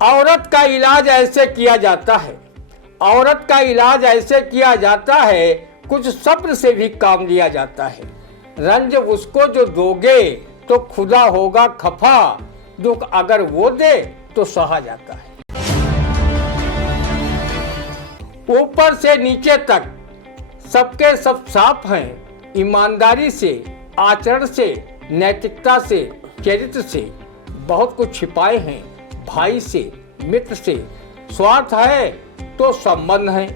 औरत का इलाज ऐसे किया जाता है, औरत का इलाज ऐसे किया जाता है, कुछ सब्र से भी काम लिया जाता है। रंज उसको जो दोगे तो खुदा होगा खफा, दुख अगर वो दे तो सहा जाता है। ऊपर से नीचे तक सबके सब साफ हैं, ईमानदारी से, आचरण से, नैतिकता से, चरित्र से। बहुत कुछ छिपाए हैं भाई से, मित्र से। स्वार्थ है तो संबंध है।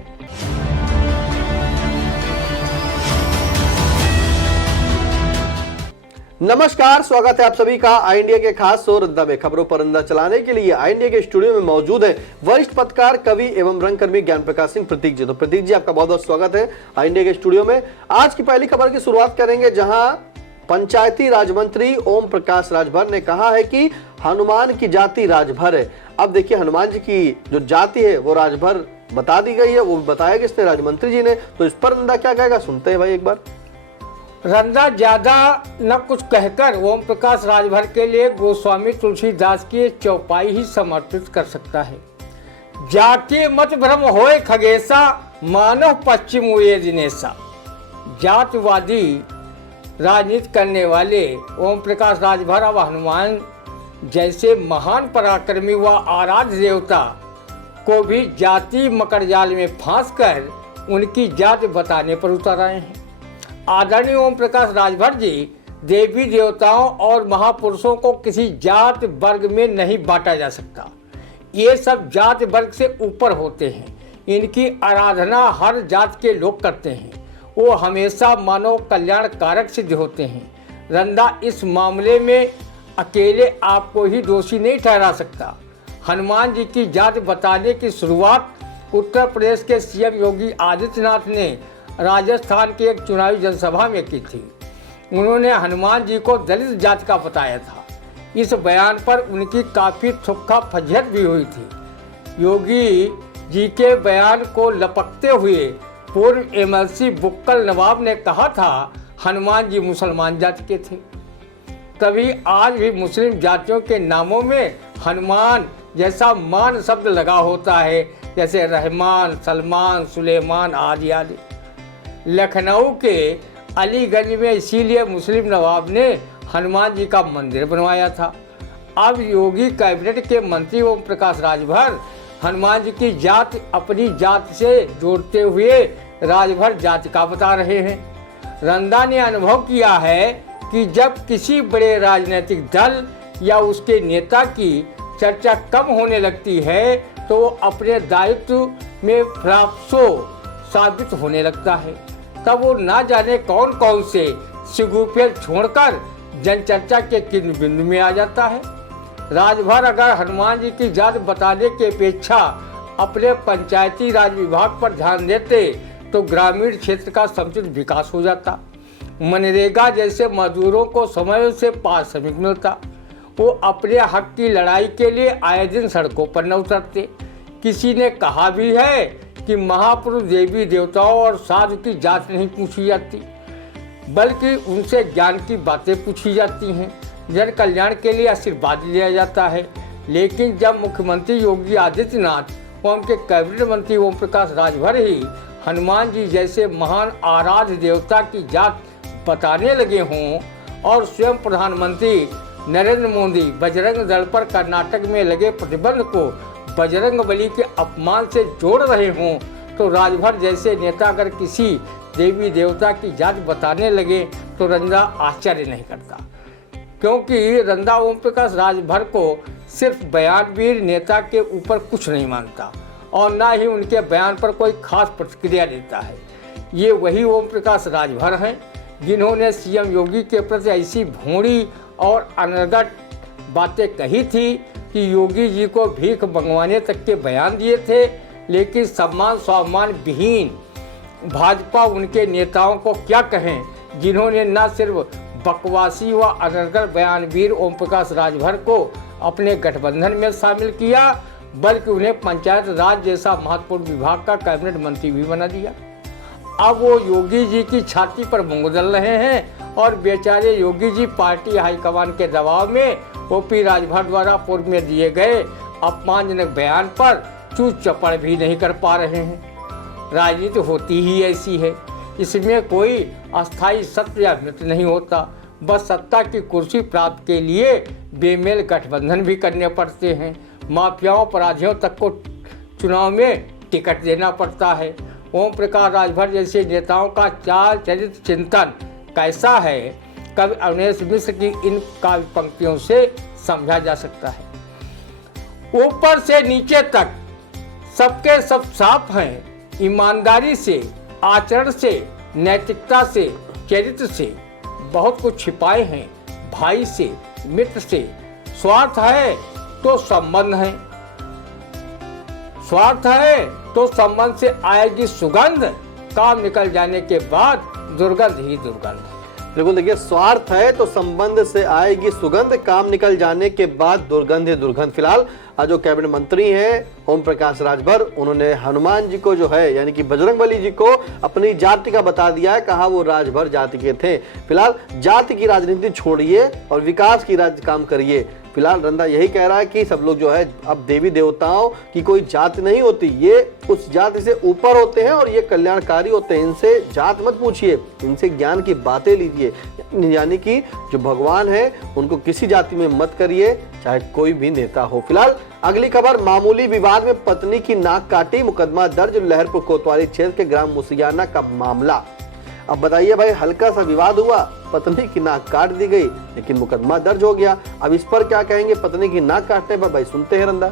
नमस्कार, स्वागत है आप सभी का आई इंडिया के खास शो रद्दा में। खबरों पर अंदाज चलाने के लिए आई इंडिया के स्टूडियो में मौजूद है वरिष्ठ पत्रकार, कवि एवं रंगकर्मी ज्ञान प्रकाश सिंह प्रतीक जी। तो प्रतीक जी, आपका बहुत बहुत स्वागत है आई इंडिया के स्टूडियो में। आज की पहली खबर की शुरुआत करेंगे, जहां पंचायती राज मंत्री ओम प्रकाश राजभर ने कहा है कि हनुमान की जाति राजभर है। अब देखिए, हनुमान जी की जो जाति है वो राजभर बता दी गई है, वो बताया किसने? राजमंत्री जी ने। तो इस पर रंदा क्या कहेगा, सुनते हैं भाई एक बार। रंदा ज्यादा न कुछ कहकर ओम प्रकाश राजभर के लिए गोस्वामी तुलसीदास की चौपाई ही समर्पित कर सकता है। जाति मत भ्रम होए खगेशा, मानव पश्चिम हुए दिनेशा। जातिवादी राजनीति करने वाले ओम प्रकाश राजभर अब हनुमान जैसे महान पराक्रमी व आराध्य देवता को भी जाति मकड़जाल में फांसकर उनकी जाति बताने पर उतर आए हैं। आदरणीय ओम प्रकाश राजभर जी देवी देवताओं और महापुरुषों को किसी जात वर्ग में नहीं बांटा जा सकता। ये सब जात वर्ग से ऊपर होते हैं। इनकी आराधना हर जात के लोग करते हैं। वो हमेशा मानव कल्याण कारक सिद्ध होते हैं। रंदा इस मामले में अकेले आपको ही दोषी नहीं ठहरा सकता। हनुमान जी की जात बताने की शुरुआत उत्तर प्रदेश के सीएम योगी आदित्यनाथ ने राजस्थान की एक चुनावी जनसभा में की थी। उन्होंने हनुमान जी को दलित जाति का बताया था। इस बयान पर उनकी काफ़ी थुक्का फजियत भी हुई थी। योगी जी के बयान को लपकते हुए पूर्व एमएलसी बुक्कल नवाब ने कहा था हनुमान जी मुसलमान जाति के थे। तभी आज भी मुस्लिम जातियों के नामों में हनुमान जैसा मान शब्द लगा होता है, जैसे रहमान, सलमान, सुलेमान आदि आदि। लखनऊ के अलीगंज में इसीलिए मुस्लिम नवाब ने हनुमान जी का मंदिर बनवाया था। अब योगी कैबिनेट के मंत्री ओम प्रकाश राजभर हनुमान जी की जाति अपनी जाति से जोड़ते हुए राजभर जाति का बता रहे हैं। रंदा ने अनुभव किया है कि जब किसी बड़े राजनीतिक दल या उसके नेता की चर्चा कम होने लगती है तो वो अपने दायित्व में फ्लाप्सो साबित होने लगता है। तब वो ना जाने कौन कौन से सिगुफेर छोड़कर जनचर्चा के केंद्र बिंदु में आ जाता है। राजभर अगर हनुमान जी की जात बताने की अपेक्षा अपने पंचायती राज विभाग पर ध्यान देते तो ग्रामीण क्षेत्र का समुचित विकास हो जाता। मनरेगा जैसे मजदूरों को समय से पारिश्रमिक मिलता। वो अपने हक की लड़ाई के लिए आए दिन सड़कों पर न उतरते। किसी ने कहा भी है कि महापुरुष देवी देवताओं और साधु की जात नहीं पूछी जाती, बल्कि उनसे ज्ञान की बातें पूछी जाती हैं। जन कल्याण के लिए आशीर्वाद लिया जाता है। लेकिन जब मुख्यमंत्री योगी आदित्यनाथ और उनके कैबिनेट मंत्री ओम प्रकाश राजभर ही हनुमान जी जैसे महान आराध्य देवता की जात बताने लगे हों और स्वयं प्रधानमंत्री नरेंद्र मोदी बजरंग दल पर कर्नाटक में लगे प्रतिबंध को बजरंगबली के अपमान से जोड़ रहे हों, तो राजभर जैसे नेता अगर किसी देवी देवता की जात बताने लगे तो रंदा आश्चर्य नहीं करता। क्योंकि रंदा ओम प्रकाश राजभर को सिर्फ बयानवीर नेता के ऊपर कुछ नहीं मानता और ना ही उनके बयान पर कोई खास प्रतिक्रिया देता है। ये वही ओम प्रकाश राजभर हैं जिन्होंने सीएम योगी के प्रति ऐसी भोंडी और अनर्गट बातें कही थी कि योगी जी को भीख मंगवाने तक के बयान दिए थे। लेकिन सम्मान स्वाभिमान विहीन भाजपा उनके नेताओं को क्या कहें, जिन्होंने न सिर्फ बकवासी व अनर्गल बयानवीर ओम प्रकाश राजभर को अपने गठबंधन में शामिल किया, बल्कि उन्हें पंचायत राज जैसा महत्वपूर्ण विभाग का कैबिनेट मंत्री भी बना दिया। अब वो योगी जी की छाती पर मूंग दल रहे हैं और बेचारे योगी जी पार्टी हाईकमान के दबाव में ओपी राजभर द्वारा पूर्व में दिए गए अपमानजनक बयान पर चूप चपड़ भी नहीं कर पा रहे हैं। राजनीति होती ही ऐसी है, इसमें कोई अस्थायी सत्य या मृत नहीं होता। बस सत्ता की कुर्सी प्राप्त के लिए बेमेल गठबंधन भी करने पड़ते हैं। माफियाओं अपराधियों तक को चुनाव में टिकट देना पड़ता है। ओम प्रकाश राजभर जैसे नेताओं का चाल चरित्र चिंतन कैसा है, कवि अवनीश मिश्र की इन काव्य पंक्तियों से समझा जा सकता है। ऊपर से नीचे तक सबके सब साफ हैं, ईमानदारी से, आचरण से, नैतिकता से, चरित्र से। बहुत कुछ छिपाए हैं भाई से, मित्र से। स्वार्थ है तो संबंध है, स्वार्थ है तो संबंध से आएगी सुगंध, काम निकल जाने के बाद दुर्गंध ही दुर्गंध। बिल्कुल, देखिए, स्वार्थ है तो संबंध से आएगी सुगंध, काम निकल जाने के बाद दुर्गंध है दुर्गंध। फिलहाल आज जो कैबिनेट मंत्री हैं ओम प्रकाश राजभर, उन्होंने हनुमान जी को जो है यानी कि बजरंगबली जी को अपनी जाति का बता दिया है, कहा वो राजभर जाति के थे। फिलहाल जाति की राजनीति छोड़िए और विकास की काम करिए। फिलहाल रंधा यही कह रहा है कि सब लोग जो है अब देवी देवताओं की कोई जाति नहीं होती, ये उस जाति से ऊपर होते हैं और ये कल्याणकारी होते हैं। इनसे जात मत पूछिए, इनसे ज्ञान की बातें लीजिए। यानी कि जो भगवान है उनको किसी जाति में मत करिए, चाहे कोई भी नेता हो। फिलहाल अगली खबर, मामूली विवाद में पत्नी की नाक काटी, मुकदमा दर्ज, लहरपुर कोतवाली क्षेत्र के ग्राम मुसियाना का मामला। अब बताइए भाई, हल्का सा विवाद हुआ, पत्नी की नाक काट दी गई, लेकिन मुकदमा दर्ज हो गया। अब इस पर क्या कहेंगे पत्नी की नाक काटने पर, भाई सुनते हैं रंधा।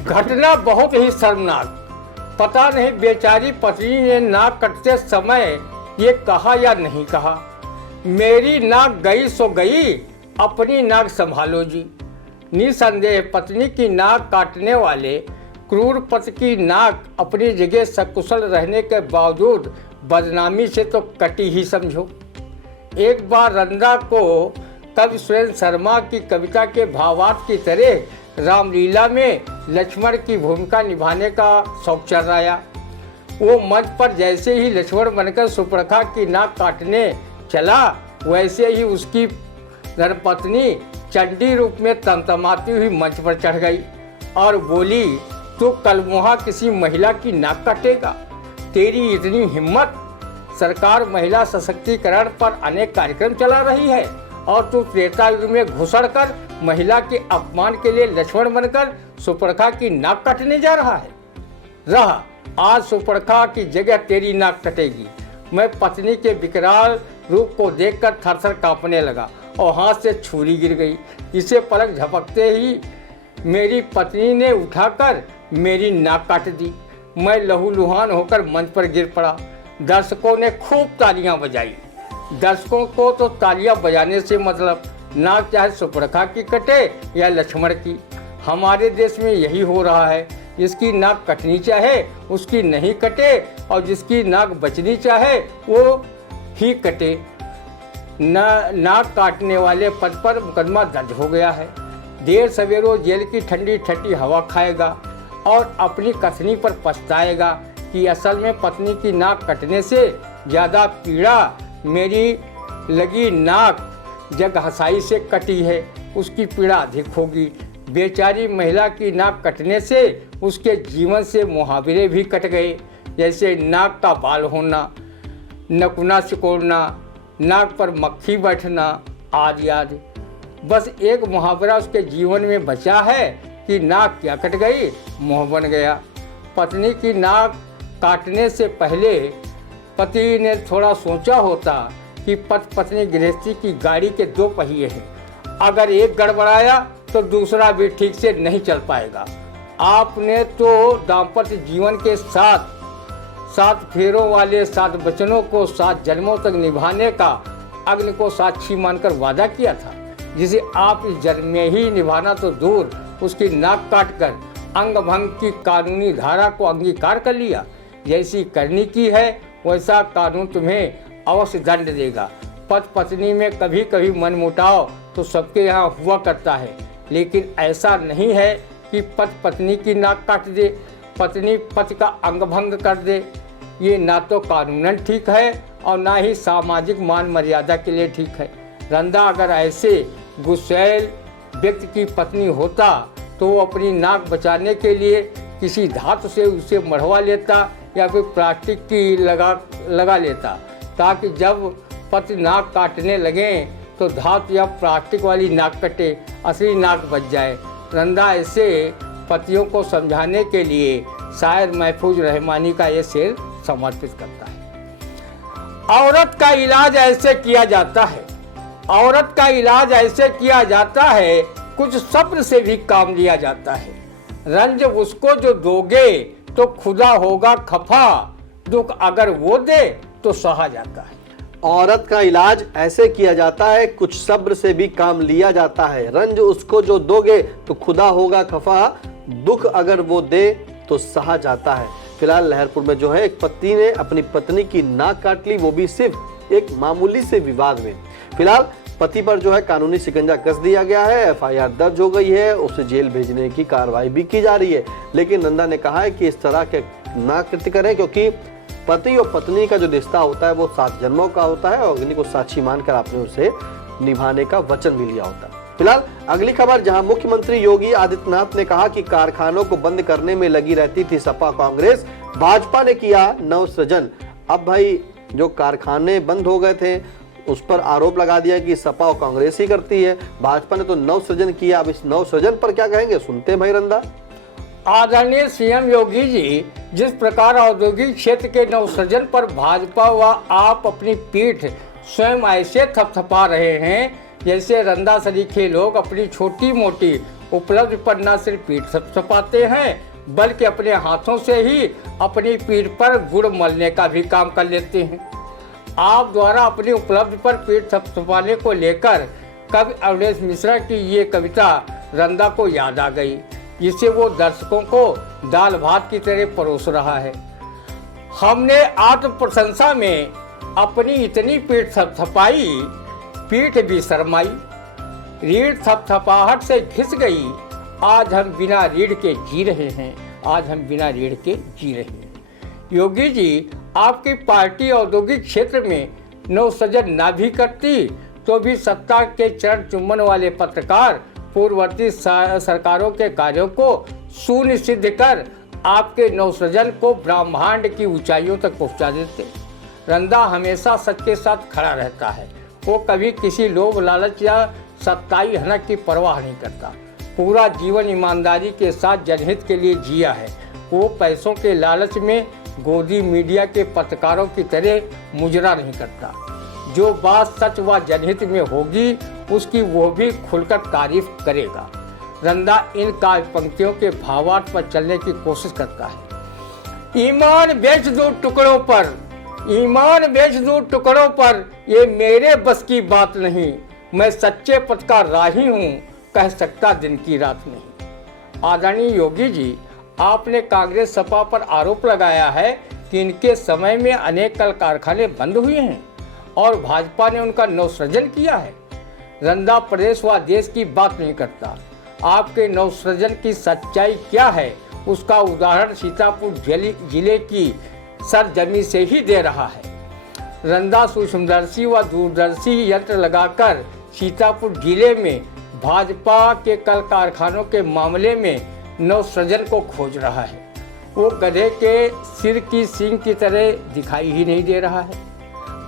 घटना बहुत ही शर्मनाक। पता नहीं बेचारी पत्नी ने नाक कटते समय ये कहा या नहीं कहा, मेरी नाक गई सो गई, अपनी नाक संभालो जी। निसंदेह पत्नी की नाक काटने वाले क्रूर पति की नाक अपनी जगह सकुशल रहने के बावजूद बदनामी से तो कटी ही समझो। एक बार रंधा को कवि सुरेंद्र शर्मा की कविता के भावार्थ की तरह रामलीला में लक्ष्मण की भूमिका निभाने का शौक चल आया। वो मंच पर जैसे ही लक्ष्मण बनकर सुपर्णखा की नाक काटने चला, वैसे ही उसकी धर्मपत्नी चंडी रूप में तमतमाती हुई मंच पर चढ़ गई और बोली, तो कल वहाँ किसी महिला की नाक काटेगा? तेरी इतनी हिम्मत? सरकार महिला सशक्तिकरण पर अनेक कार्यक्रम चला रही है और तू त्रेता युग में घुसड़ कर महिला के अपमान के लिए लक्ष्मण बनकर सुपर्णखा की नाक काटने जा रहा है। रहा, आज सुपर्णखा की जगह तेरी नाक कटेगी। मैं पत्नी के विकराल रूप को देखकर थरथर कांपने लगा और हाथ से छुरी गिर गई। इसे पलक झपकते ही मेरी पत्नी ने उठाकर मेरी नाक काट दी। मैं लहूलुहान होकर मंच पर गिर पड़ा। दर्शकों ने खूब तालियां बजाई। दर्शकों को तो तालियां बजाने से मतलब, नाक चाहे सुपर्णखा की कटे या लक्ष्मण की। हमारे देश में यही हो रहा है, जिसकी नाक कटनी चाहे उसकी नहीं कटे और जिसकी नाक बचनी चाहे वो ही कटे। नाक काटने वाले पद पर मुकदमा दर्ज हो गया है। देर सवेरों जेल की ठंडी ठंडी हवा खाएगा और अपनी कथनी पर पछताएगा कि असल में पत्नी की नाक कटने से ज़्यादा पीड़ा मेरी लगी नाक जग हसाई से कटी है, उसकी पीड़ा अधिक होगी। बेचारी महिला की नाक कटने से उसके जीवन से मुहावरे भी कट गए, जैसे नाक का बाल होना, नकुना सिकोड़ना, नाक पर मक्खी बैठना आदि आदि। बस एक मुहावरा उसके जीवन में बचा है कि नाक क्या कट गई, मुँह बन गया। पत्नी की नाक काटने से पहले पति ने थोड़ा सोचा होता कि पति पत्नी गृहस्थी की गाड़ी के दो पहिए हैं, अगर एक गड़बड़ाया तो दूसरा भी ठीक से नहीं चल पाएगा। आपने तो दाम्पत्य जीवन के साथ 7 फेरों वाले 7 वचनों को 7 जन्मों तक निभाने का अग्नि को साक्षी मानकर वादा किया था, जिसे आप इस जन्म में ही निभाना तो दूर, उसकी नाक काटकर अंग भंग की कानूनी धारा को अंगीकार कर लिया। जैसी करनी की है वैसा कानून तुम्हें अवश्य दंड देगा। पति पत्नी में कभी कभी मनमुटाव तो सबके यहाँ हुआ करता है, लेकिन ऐसा नहीं है कि पति पत्नी की नाक काट दे, पत्नी पति का अंग भंग कर दे। ये ना तो कानूनन ठीक है और ना ही सामाजिक मान मर्यादा के लिए ठीक है। रंधा अगर ऐसे गुस्सैल व्यक्ति की पत्नी होता तो वो अपनी नाक बचाने के लिए किसी धातु से उसे मढ़वा लेता या फिर प्लास्टिक की लगा लेता, ताकि जब पति नाक काटने लगे तो धातु या प्लास्टिक वाली नाक कटे, असली नाक बच जाए। रंदा ऐसे पतियों को समझाने के लिए शायर महफूज रहमानी का ये शेर समर्पित करता है। औरत का इलाज ऐसे किया जाता है, औरत का इलाज ऐसे किया जाता है, कुछ सब्र से भी काम लिया जाता है। रंज उसको जो दोगे तो खुदा होगा खफा, दुख अगर वो दे तो सहा जाता है। औरत का इलाज ऐसे किया जाता है, कुछ सब्र से भी काम लिया जाता है। रंज उसको जो दोगे तो खुदा होगा खफा, दुख अगर वो दे तो सहा जाता है। फिलहाल लहरपुर में जो है एक पति ने अपनी पत्नी की नाक काट ली, वो भी सिर्फ एक मामूली से विवाद में। फिलहाल पति पर जो है कानूनी शिकंजा कस दिया गया है, एफआईआर दर्ज हो गई है, उसे जेल भेजने की कार्रवाई भी की जा रही है। लेकिन नंदा ने कहा है कि इस तरह के ना कृत्य करें, क्योंकि पति और पत्नी का जो रिश्ता होता है वो 7 जन्मों का होता है और अग्नि को साक्षी मानकर आपने उसे निभाने का वचन भी लिया होता है। फिलहाल अगली खबर, जहां मुख्यमंत्री योगी आदित्यनाथ ने कहा कि कारखानों को बंद करने में लगी रहती थी सपा कांग्रेस, भाजपा ने किया नवसृजन। अब भाई जो कारखाने बंद हो गए थे उस पर आरोप लगा दिया कि सपा और कांग्रेस ही करती है, भाजपा ने तो नवसृजन किया। अब इस नवसृजन पर क्या कहेंगे, सुनते हैं भाई रंदा। आदरणीय सीएम योगी जी, जिस प्रकार औद्योगिक क्षेत्र के नवसृजन पर भाजपा व आप अपनी पीठ स्वयं ऐसे थपथपा रहे हैं जैसे रंदा सरीखे लोग अपनी छोटी मोटी उपलब्धि पर न सिर्फ पीठ थपथपाते हैं बल्कि अपने हाथों से ही अपनी पीठ पर गुड़ मलने का भी काम कर लेते हैं। आप द्वारा अपनी उपलब्धि पर पीठ थपथपाने को लेकर कवि अवधेश मिश्रा की ये कविता रंदा को याद आ गई, जिसे वो दर्शकों को दाल भात की तरह परोस रहा है। हमने आत्म प्रशंसा में अपनी इतनी पीठ थपथपाई, पीठ भी शर्माई, रीढ़ थपथपाहट से घिस गई, आज हम बिना रीढ़ के जी रहे हैं, आज हम बिना रीढ़ के जी रहे हैं। योगी जी, आपकी पार्टी औद्योगिक क्षेत्र में नवसृजन ना भी करती तो भी सत्ता के चरण चुम्बन वाले पत्रकार पूर्ववर्ती सरकारों के कार्यों को शून्य सिद्ध कर आपके नवसृजन को ब्रह्मांड की ऊंचाइयों तक पहुंचा देते। रंदा हमेशा सच के साथ खड़ा रहता है, वो कभी किसी लोभ लालच या सत्ताई हनक की परवाह नहीं करता। पूरा जीवन ईमानदारी के साथ जनहित के लिए जिया है। वो पैसों के लालच में गोदी मीडिया के पत्रकारों की तरह मुजरा नहीं करता। जो बात सच व जनहित में होगी उसकी वो भी खुलकर तारीफ करेगा। रंदा इन काव्य पंक्तियों के भावार्थ पर चलने की कोशिश करता है। ईमान बेच दो टुकड़ों पर, ईमान बेच दो टुकड़ों पर, ये मेरे बस की बात नहीं, मैं सच्चे पथ का राही हूँ, कह सकता दिन की रात नहीं। आदरणीय योगी जी, आपने कांग्रेस सपा पर आरोप लगाया है कि इनके समय में अनेक कल कारखाने बंद हुए हैं और भाजपा ने उनका नवसृजन किया है। रंदा प्रदेश व देश की बात नहीं करता। आपके नवसृजन की सच्चाई क्या है उसका उदाहरण सीतापुर जिले की सरजमी से ही दे रहा है। रंदा सूक्ष्मदर्शी व दूरदर्शी यंत्र लगाकर सीतापुर जिले में भाजपा के कल कारखानों के मामले में नवसृजन को खोज रहा है। वो गधे के सिर की सींग की तरह दिखाई ही नहीं दे रहा है।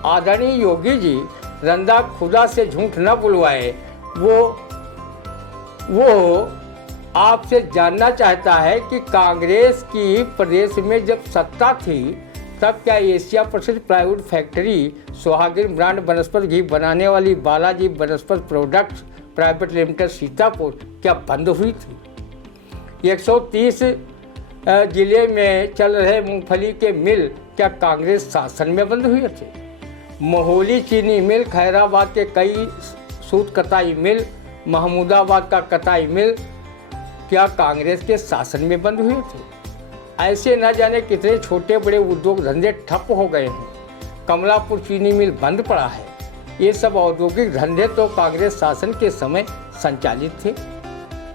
आदरणीय योगी जी, रंदा खुदा से झूठ न बुलवाए। वो आपसे जानना चाहता है कि कांग्रेस की प्रदेश में जब सत्ता थी तब क्या एशिया प्रसिद्ध प्लाईवुड फैक्ट्री सुहागिन ब्रांड वनस्पति घी बनाने वाली बालाजी वनस्पति प्रोडक्ट्स प्राइवेट लिमिटेड सीतापुर क्या बंद हुई थी? 130 जिले में चल रहे मूंगफली के मिल क्या कांग्रेस शासन में बंद हुए थे? मोहोली चीनी मिल, खैराबाद के कई सूत कताई मिल, महमूदाबाद का कताई मिल क्या कांग्रेस के शासन में बंद हुए थे? ऐसे न जाने कितने छोटे बड़े उद्योग धंधे ठप हो गए हैं। कमलापुर चीनी मिल बंद पड़ा है। ये सब औद्योगिक धंधे तो कांग्रेस शासन के समय संचालित थे,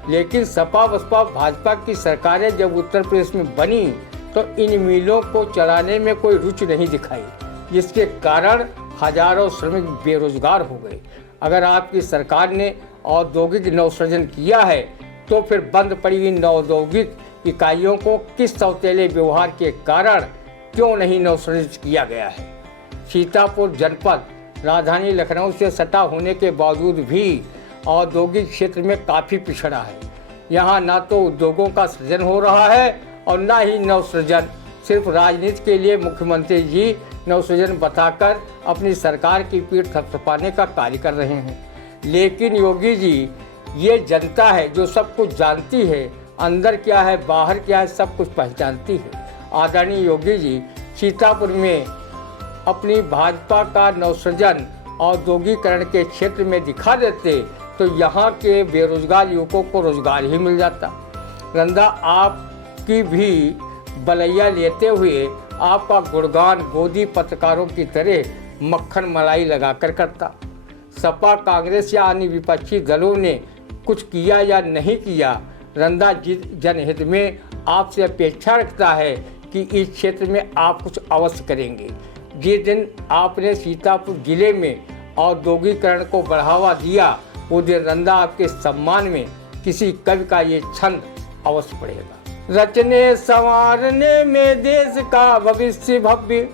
लेकिन सपा बसपा भाजपा की सरकारें जब उत्तर प्रदेश में बनी तो इन मिलों को चलाने में कोई रुचि नहीं दिखाई, जिसके कारण हजारों श्रमिक बेरोजगार हो गए। अगर आपकी सरकार ने औद्योगिक नवसृजन किया है तो फिर बंद पड़ी हुई नवौद्योगिक इकाइयों को किस सौतेले व्यवहार के कारण क्यों नहीं नवसृजित किया गया है। सीतापुर जनपद राजधानी लखनऊ से सटा होने के बावजूद भी औद्योगिक क्षेत्र में काफ़ी पिछड़ा है। यहाँ ना तो उद्योगों का सृजन हो रहा है और ना ही नवसृजन। सिर्फ राजनीति के लिए मुख्यमंत्री जी नवसृजन बताकर अपनी सरकार की पीठ थपथपाने का कार्य कर रहे हैं। लेकिन योगी जी, ये जनता है जो सब कुछ जानती है, अंदर क्या है बाहर क्या है सब कुछ पहचानती है। आदरणीय योगी जी सीतापुर में अपनी भाजपा का नवसृजन औद्योगिकरण के क्षेत्र में दिखा देते तो यहाँ के बेरोजगार युवकों को रोजगार ही मिल जाता। रंदा आपकी भी बलैया लेते हुए आपका गुणगान गोदी पत्रकारों की तरह मक्खन मलाई लगाकर करता। सपा कांग्रेस या अन्य विपक्षी दलों ने कुछ किया या नहीं किया, रंदा जनहित में आपसे अपेक्षा रखता है कि इस क्षेत्र में आप कुछ अवश्य करेंगे। जिस दिन आपने सीतापुर जिले में औद्योगिकरण को बढ़ावा दिया उस दिन रंदा आपके सम्मान में किसी कवि का ये छंद अवश्य पड़ेगा। रचने संवारने में देश का भविष्य भव्य,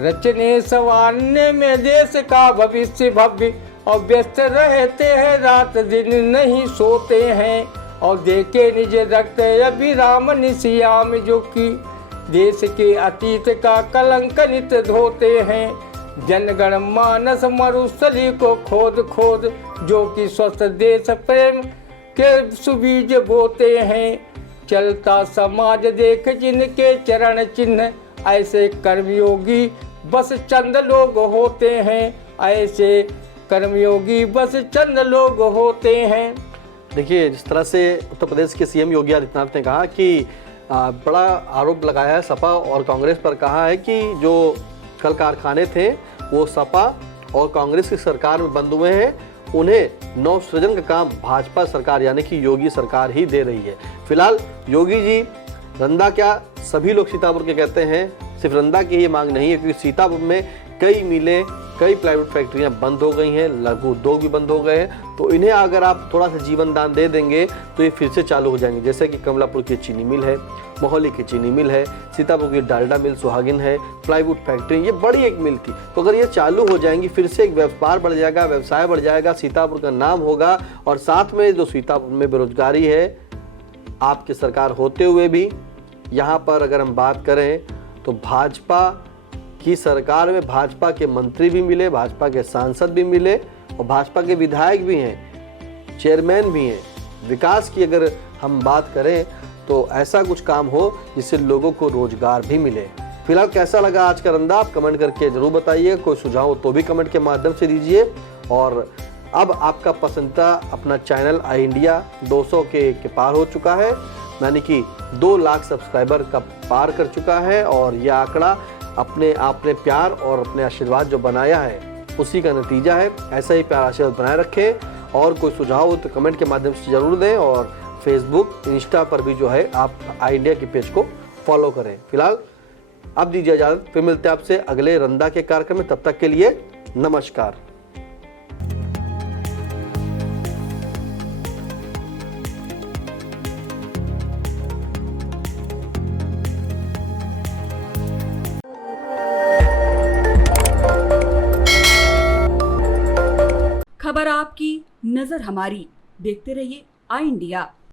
रचने संवारने में देश का भविष्य भव्य, और व्यस्त रहते हैं रात दिन नहीं सोते हैं, और देखे निज रक्त अभिराम निशियाम जो कि देश के अतीत का कलंक नित धोते हैं। जनगण मानस मरुस्थली को खोद खोद जो कि स्वस्थ देश प्रेम के सुबीज बोते हैं। चलता समाज देख जिनके चरण चिन्ह, ऐसे कर्मयोगी बस चंद लोग होते हैं, ऐसे कर्मयोगी बस चंद लोग होते हैं। देखिए, जिस तरह से उत्तर प्रदेश के सीएम योगी आदित्यनाथ ने कहा कि बड़ा आरोप लगाया है सपा और कांग्रेस पर, कहा है कि जो कल कारखाने थे वो सपा और कांग्रेस की सरकार में बंद हुए हैं, उन्हें नवसृजन का काम भाजपा सरकार यानी कि योगी सरकार ही दे रही है। फिलहाल योगी जी, रंदा क्या सभी लोग सीतापुर के कहते हैं, सिर्फ रंदा की ये मांग नहीं है, क्योंकि सीतापुर में कई मिलें, कई प्लाईवुड फैक्ट्रियां बंद हो गई हैं, लघु उद्योग भी बंद हो गए हैं, तो इन्हें अगर आप थोड़ा सा जीवन दान दे देंगे तो ये फिर से चालू हो जाएंगे। जैसे कि कमलापुर की चीनी मिल है, मोहाली की चीनी मिल है, सीतापुर की डालडा मिल सुहागिन है, प्लाईवुड फैक्ट्री, ये बड़ी एक मिल थी, तो अगर ये चालू हो जाएंगी फिर से एक व्यापार बढ़ जाएगा, व्यवसाय बढ़ जाएगा, सीतापुर का नाम होगा। और साथ में जो सीतापुर में बेरोजगारी है, आपकी सरकार होते हुए भी यहाँ पर अगर हम बात करें तो भाजपा की सरकार में भाजपा के मंत्री भी मिले, भाजपा के सांसद भी मिले और भाजपा के विधायक भी हैं, चेयरमैन भी हैं। विकास की अगर हम बात करें तो ऐसा कुछ काम हो जिससे लोगों को रोजगार भी मिले। फिलहाल कैसा लगा आज का रंदा, आप कमेंट करके जरूर बताइए। कोई सुझाव हो तो भी कमेंट के माध्यम से दीजिए। और अब आपका पसंदीदा अपना चैनल आई इंडिया 200 के पार हो चुका है, यानी कि 2 लाख सब्सक्राइबर का पार कर चुका है। और यह आंकड़ा अपने आपने प्यार और अपने आशीर्वाद जो बनाया है उसी का नतीजा है। ऐसा ही प्यार आशीर्वाद बनाए रखें और कोई सुझाव हो तो कमेंट के माध्यम से जरूर दें। और फेसबुक, इंस्टा पर भी जो है आप आई इंडिया के पेज को फॉलो करें। फिलहाल अब दीजिए इजाजत, फिर मिलते हैं आपसे अगले रंदा के कार्यक्रम में। तब तक के लिए नमस्कार। खबर आपकी, नजर हमारी। देखते रहिए आई इंडिया।